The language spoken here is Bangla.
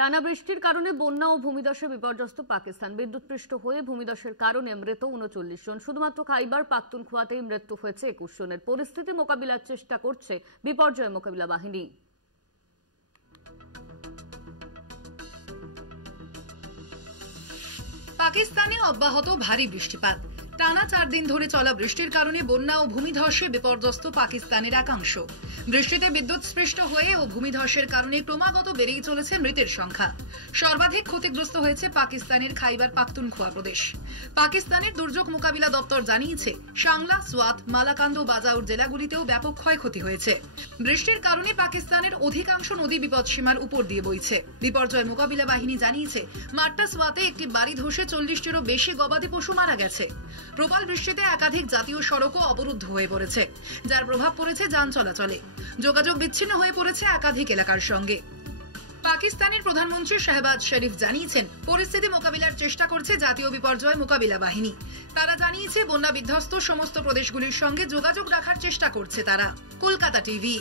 টানা বৃষ্টির কারণে বন্যা ও ভূমিধসে বিপর্যস্ত পাকিস্তান। বিদ্যুৎপৃষ্ট হয়ে ভূমিধসের কারণে মৃত ৩৯ জন। শুধুমাত্র খাইবার পাখতুনখোয়াতেই মৃত্যু হয়েছে ২১ জনের। পরিস্থিতি মোকাবিলার চেষ্টা করছে বিপর্যয় মোকাবিলা বাহিনী। পাকিস্তানে অব্যাহত ভারী বৃষ্টিপাত। টানা ৪ দিন ধরে চলা বৃষ্টির কারণে বন্যা ও ভূমিধসে বিপর্যস্ত পাকিস্তানের একাংশ। বৃষ্টিতে বিদ্যুৎস্পৃষ্ট হয়ে ও ভূমিধসের কারণে ক্রমাগত বেড়েই চলেছে মৃতের সংখ্যা। সর্বাধিক ক্ষতিগ্রস্ত হয়েছে পাকিস্তানের খাইবার পাখতুনখোয়া প্রদেশ। পাকিস্তানের দুর্যোগ মোকাবিলা দপ্তর জানিয়েছে, সাংলা, সোয়াত, মালাকান্দ ও বাজাউর জেলাগুলিতেও ব্যাপক ক্ষয়ক্ষতি হয়েছে। বৃষ্টির কারণে পাকিস্তানের অধিকাংশ নদী বিপদসীমার উপর দিয়ে বইছে। বিপর্যয় মোকাবিলা বাহিনী জানিয়েছে, মাট্টা সোয়াতে একটি বাড়ি ধসে ৪০টিরও বেশি গবাদি পশু মারা গেছে। প্রবল বৃষ্টিতে একাধিক জাতীয় সড়কও অবরুদ্ধ হয়ে পড়েছে, যার প্রভাব পড়েছে যান চলাচলে। যোগাযোগ বিচ্ছিন্ন হয়ে পড়েছে একাধিক এলাকার সঙ্গে। পাকিস্তানের প্রধানমন্ত্রী শাহবাজ শরীফ জানিয়েছেন, পরিস্থিতি মোকাবিলার চেষ্টা করছে জাতীয় বিপর্যয় মোকাবিলা বাহিনী। তারা জানিয়েছে, বন্যা বিধ্বস্ত সমস্ত প্রদেশগুলির সঙ্গে যোগাযোগ রাখার চেষ্টা করছে তারা। কলকাতা টিভি।